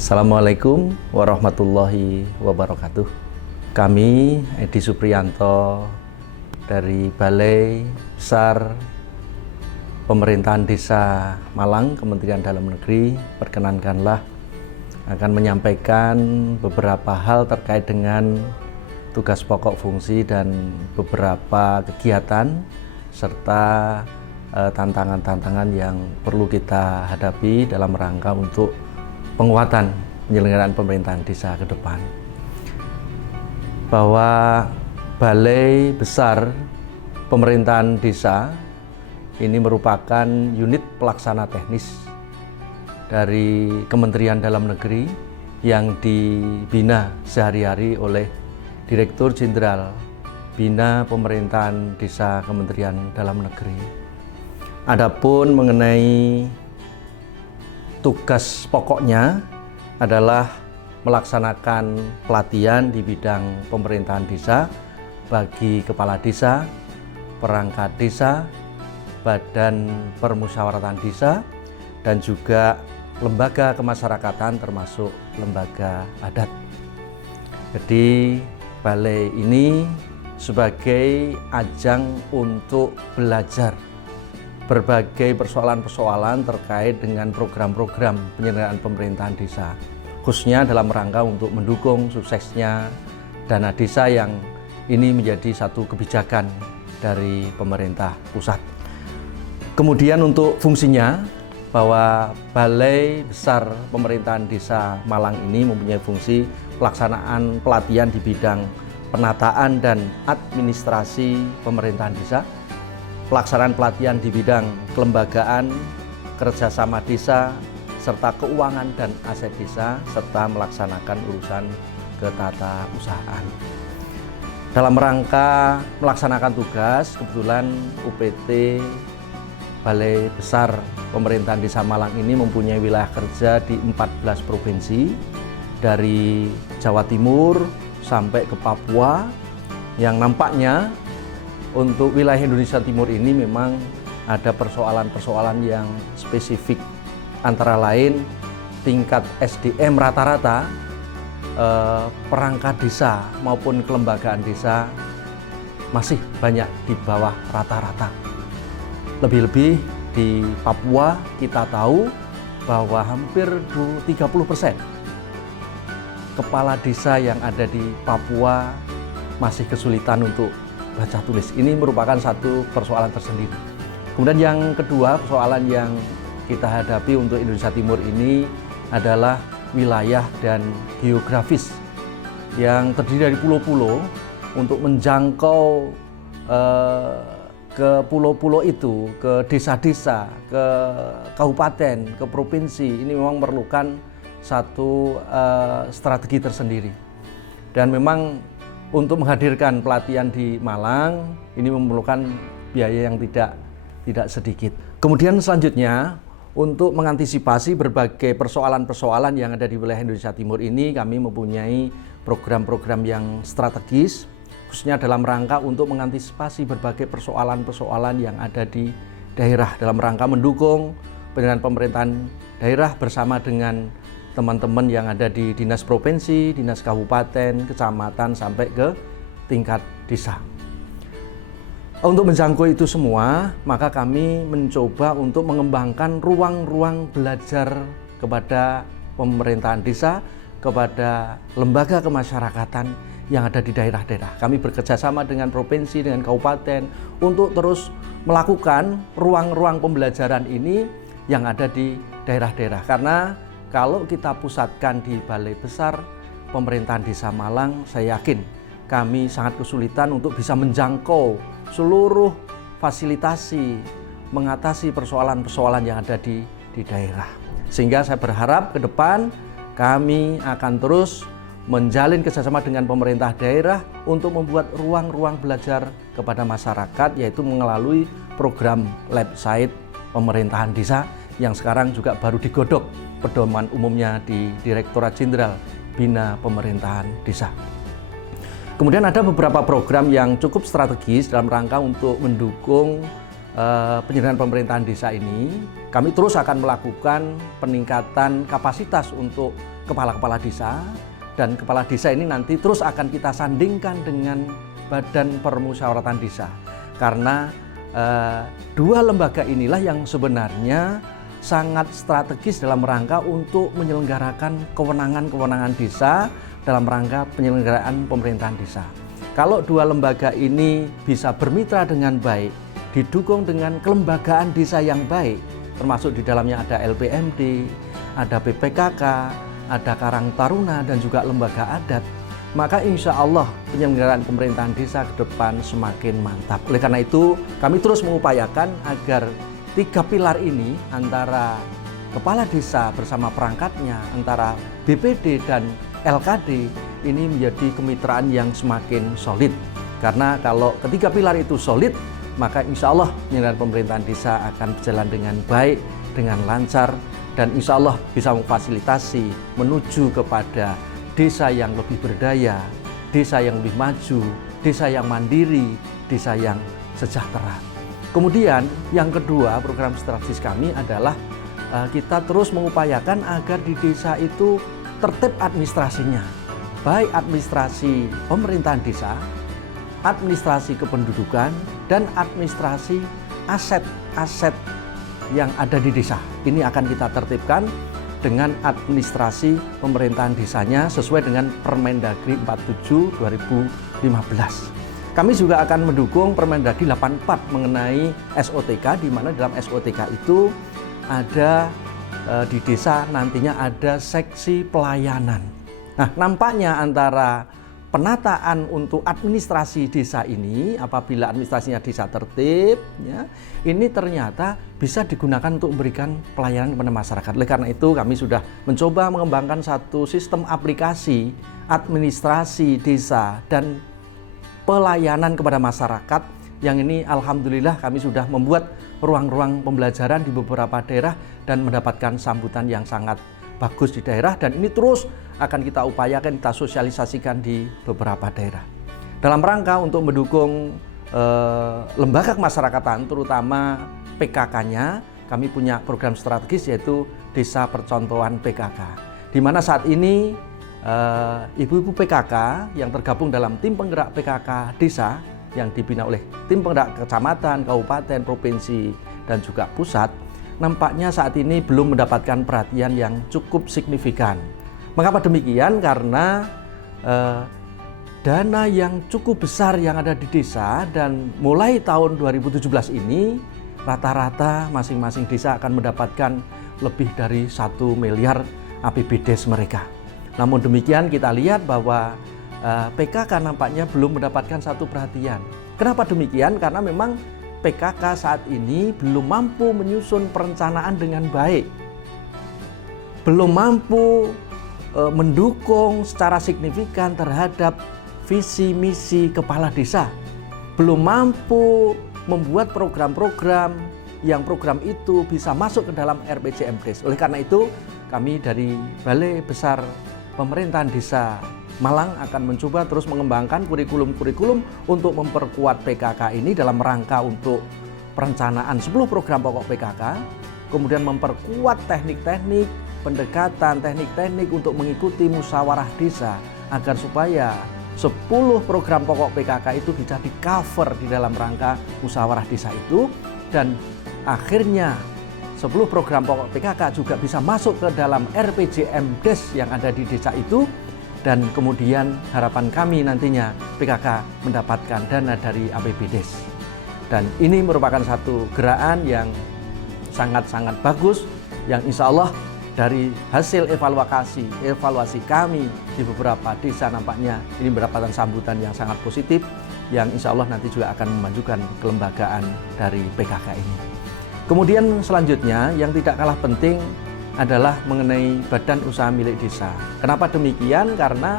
Assalamualaikum warahmatullahi wabarakatuh. Kami Edi Supriyanto dari Balai Besar Pemerintahan Desa Malang, Kementerian Dalam Negeri, perkenankanlah akan menyampaikan beberapa hal terkait dengan tugas pokok, fungsi, dan beberapa kegiatan serta tantangan-tantangan yang perlu kita hadapi dalam rangka untuk penguatan penyelenggaraan pemerintahan desa ke depan. Bahwa Balai Besar Pemerintahan Desa ini merupakan unit pelaksana teknis dari Kementerian Dalam Negeri yang dibina sehari-hari oleh Direktur Jenderal Bina Pemerintahan Desa Kementerian Dalam Negeri. Adapun mengenai tugas pokoknya adalah melaksanakan pelatihan di bidang pemerintahan desa bagi kepala desa, perangkat desa, badan permusyawaratan desa, dan juga lembaga kemasyarakatan termasuk lembaga adat. Jadi balai ini sebagai ajang untuk belajar berbagai persoalan-persoalan terkait dengan program-program penyelenggaraan pemerintahan desa, khususnya dalam rangka untuk mendukung suksesnya dana desa yang ini menjadi satu kebijakan dari pemerintah pusat. Kemudian untuk fungsinya, bahwa Balai Besar Pemerintahan Desa Malang ini mempunyai fungsi pelaksanaan pelatihan di bidang penataan dan administrasi pemerintahan desa, pelaksanaan pelatihan di bidang kelembagaan, kerjasama desa, serta keuangan dan aset desa, serta melaksanakan urusan ketatarusahaan. Dalam rangka melaksanakan tugas, kebetulan UPT Balai Besar Pemerintahan Desa Malang ini mempunyai wilayah kerja di 14 provinsi, dari Jawa Timur sampai ke Papua, yang nampaknya untuk wilayah Indonesia Timur ini memang ada persoalan-persoalan yang spesifik, antara lain tingkat SDM rata-rata perangkat desa maupun kelembagaan desa masih banyak di bawah rata-rata. Lebih-lebih di Papua kita tahu bahwa hampir 30% kepala desa yang ada di Papua masih kesulitan untuk baca tulis. Ini merupakan satu persoalan tersendiri. Kemudian yang kedua, persoalan yang kita hadapi untuk Indonesia Timur ini adalah wilayah dan geografis yang terdiri dari pulau-pulau. Untuk menjangkau ke pulau-pulau itu, ke desa-desa, ke kabupaten, ke provinsi, ini memang memerlukan satu strategi tersendiri. Dan memang untuk menghadirkan pelatihan di Malang ini memerlukan biaya yang tidak sedikit. Kemudian selanjutnya, untuk mengantisipasi berbagai persoalan-persoalan yang ada di wilayah Indonesia Timur ini, kami mempunyai program-program yang strategis, khususnya dalam rangka untuk mengantisipasi berbagai persoalan-persoalan yang ada di daerah, dalam rangka mendukung penyelenggaraan pemerintahan daerah bersama dengan teman-teman yang ada di dinas provinsi, dinas kabupaten, kecamatan, sampai ke tingkat desa. Untuk menjangkau itu semua, maka kami mencoba untuk mengembangkan ruang-ruang belajar kepada pemerintahan desa, kepada lembaga kemasyarakatan yang ada di daerah-daerah. Kami bekerjasama dengan provinsi, dengan kabupaten untuk terus melakukan ruang-ruang pembelajaran ini yang ada di daerah-daerah. Karena kalau kita pusatkan di Balai Besar Pemerintahan Desa Malang, saya yakin kami sangat kesulitan untuk bisa menjangkau seluruh fasilitasi, mengatasi persoalan-persoalan yang ada di daerah. Sehingga saya berharap ke depan kami akan terus menjalin kerjasama dengan pemerintah daerah untuk membuat ruang-ruang belajar kepada masyarakat, yaitu melalui program lab site pemerintahan desa yang sekarang juga baru digodok pedoman umumnya di Direktorat Jenderal Bina Pemerintahan Desa. Kemudian ada beberapa program yang cukup strategis dalam rangka untuk mendukung penyelenggaraan pemerintahan desa ini, kami terus akan melakukan peningkatan kapasitas untuk kepala-kepala desa, dan kepala desa ini nanti terus akan kita sandingkan dengan Badan Permusyawaratan Desa, karena dua lembaga inilah yang sebenarnya sangat strategis dalam rangka untuk menyelenggarakan kewenangan-kewenangan desa dalam rangka penyelenggaraan pemerintahan desa. Kalau dua lembaga ini bisa bermitra dengan baik, didukung dengan kelembagaan desa yang baik, termasuk di dalamnya ada LPMD, ada BPKK, ada Karang Taruna, dan juga lembaga adat, maka insya Allah penyelenggaraan pemerintahan desa ke depan semakin mantap. Oleh karena itu, kami terus mengupayakan agar tiga pilar ini, antara kepala desa bersama perangkatnya, antara BPD dan LKD, ini menjadi kemitraan yang semakin solid. Karena kalau ketiga pilar itu solid, maka insya Allah penyelenggaraan pemerintahan desa akan berjalan dengan baik, dengan lancar, dan insya Allah bisa memfasilitasi menuju kepada desa yang lebih berdaya, desa yang lebih maju, desa yang mandiri, desa yang sejahtera. Kemudian yang kedua, program strategis kami adalah kita terus mengupayakan agar di desa itu tertib administrasinya, baik administrasi pemerintahan desa, administrasi kependudukan, dan administrasi aset-aset yang ada di desa. Ini akan kita tertibkan dengan administrasi pemerintahan desanya sesuai dengan Permendagri 47 2015. Kami juga akan mendukung Permendagri 84 mengenai SOTK, di mana dalam SOTK itu ada di desa nantinya ada seksi pelayanan. Nah, nampaknya antara penataan untuk administrasi desa ini, apabila administrasinya desa tertib, ya, ini ternyata bisa digunakan untuk memberikan pelayanan kepada masyarakat. Oleh karena itu, kami sudah mencoba mengembangkan satu sistem aplikasi administrasi desa dan pelayanan kepada masyarakat, yang ini alhamdulillah kami sudah membuat ruang-ruang pembelajaran di beberapa daerah dan mendapatkan sambutan yang sangat bagus di daerah, dan ini terus akan kita upayakan, kita sosialisasikan di beberapa daerah. Dalam rangka untuk mendukung lembaga kemasyarakatan, terutama PKK-nya, kami punya program strategis yaitu Desa Percontohan PKK, di mana saat ini ibu-ibu PKK yang tergabung dalam tim penggerak PKK desa yang dibina oleh tim penggerak kecamatan, kabupaten, provinsi, dan juga pusat, nampaknya saat ini belum mendapatkan perhatian yang cukup signifikan. Mengapa demikian? Karena dana yang cukup besar yang ada di desa, dan mulai tahun 2017 ini rata-rata masing-masing desa akan mendapatkan lebih dari 1 miliar APBDes mereka. Namun demikian kita lihat bahwa PKK nampaknya belum mendapatkan satu perhatian. Kenapa demikian? Karena memang PKK saat ini belum mampu menyusun perencanaan dengan baik, belum mampu mendukung secara signifikan terhadap visi misi kepala desa, belum mampu membuat program-program yang program itu bisa masuk ke dalam RPJMDes. Oleh karena itu, kami dari Balai Besar Pemerintahan Desa Malang akan mencoba terus mengembangkan kurikulum-kurikulum untuk memperkuat PKK ini dalam rangka untuk perencanaan 10 program pokok PKK, kemudian memperkuat teknik-teknik pendekatan, teknik-teknik untuk mengikuti musyawarah desa agar supaya 10 program pokok PKK itu bisa di-cover di dalam rangka musyawarah desa itu, dan akhirnya 10 program pokok PKK juga bisa masuk ke dalam RPJMDes yang ada di desa itu, dan kemudian harapan kami nantinya PKK mendapatkan dana dari APBDes. Dan ini merupakan satu gerakan yang sangat-sangat bagus, yang insya Allah dari hasil evaluasi kami di beberapa desa, nampaknya ini mendapatkan sambutan yang sangat positif, yang insya Allah nanti juga akan memajukan kelembagaan dari PKK ini. Kemudian selanjutnya yang tidak kalah penting adalah mengenai badan usaha milik desa. Kenapa demikian? Karena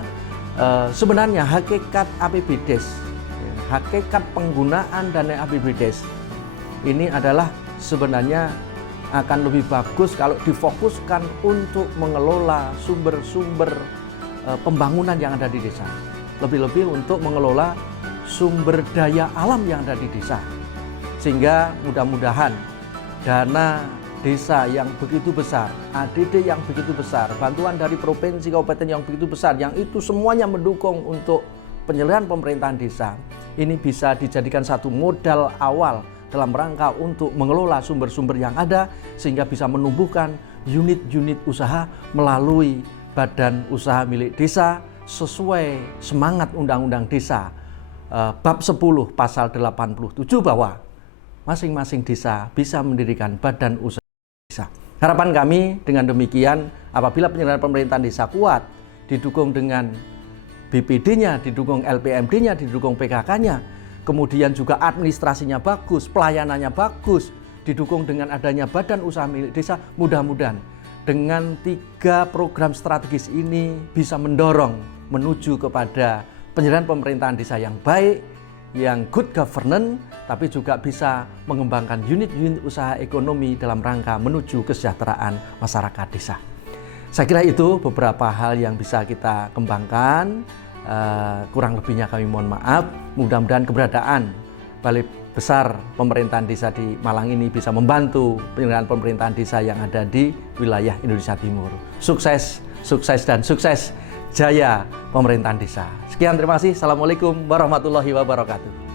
sebenarnya hakikat APBDes, hakikat penggunaan dana APBDes ini adalah sebenarnya akan lebih bagus kalau difokuskan untuk mengelola sumber-sumber pembangunan yang ada di desa. Lebih-lebih untuk mengelola sumber daya alam yang ada di desa. Sehingga mudah-mudahan dana desa yang begitu besar, ADD yang begitu besar, bantuan dari provinsi, kabupaten yang begitu besar, yang itu semuanya mendukung untuk penyelenggaraan pemerintahan desa, ini bisa dijadikan satu modal awal dalam rangka untuk mengelola sumber-sumber yang ada, sehingga bisa menumbuhkan unit-unit usaha melalui badan usaha milik desa sesuai semangat Undang-Undang Desa bab 10 pasal 87 bahwa masing-masing desa bisa mendirikan badan usaha desa. Harapan kami dengan demikian, apabila penyelenggaraan pemerintahan desa kuat, didukung dengan BPD-nya, didukung LPMD-nya, didukung PKK-nya, kemudian juga administrasinya bagus, pelayanannya bagus, didukung dengan adanya badan usaha milik desa, mudah-mudahan dengan 3 program strategis ini bisa mendorong menuju kepada penyelenggaraan pemerintahan desa yang baik, yang good governance, tapi juga bisa mengembangkan unit-unit usaha ekonomi dalam rangka menuju kesejahteraan masyarakat desa. Saya kira itu beberapa hal yang bisa kita kembangkan. Kurang lebihnya kami mohon maaf. Mudah-mudahan keberadaan Balai Besar Pemerintahan Desa di Malang ini bisa membantu penyelenggaraan pemerintahan desa yang ada di wilayah Indonesia Timur. Sukses, sukses, dan sukses jaya pemerintahan desa. Sekian, terima kasih. Assalamualaikum warahmatullahi wabarakatuh.